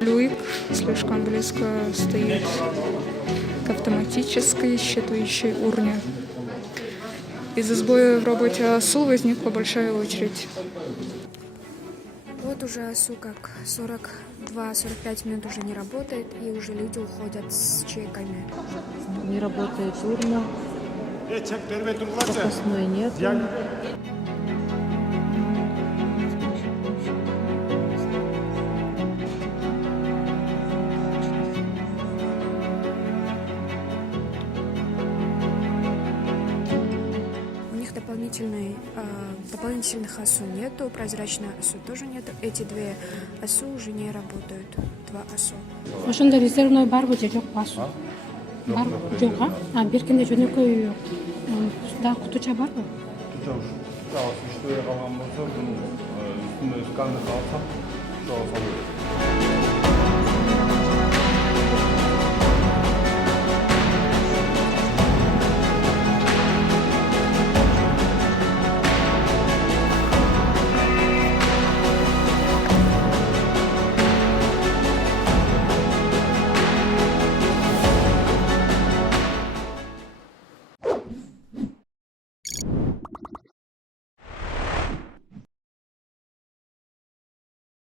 Люик слишком близко стоит к автоматической считывающей урне. Из-за сбоя в роботе АСУ возникла большая очередь. Вот уже АСУ как 42-45 минут уже не работает, и уже люди уходят с чеками. Не работает урна, запасной нет. У них дополнительных АСУ нету, прозрачной АСУ тоже нету. Эти две АСУ уже не работают, два АСУ. ошондо резервный барбы же жок басу бар жок беркинде жөнөкөй дагы кутуча барбы Что я вам, скандал, что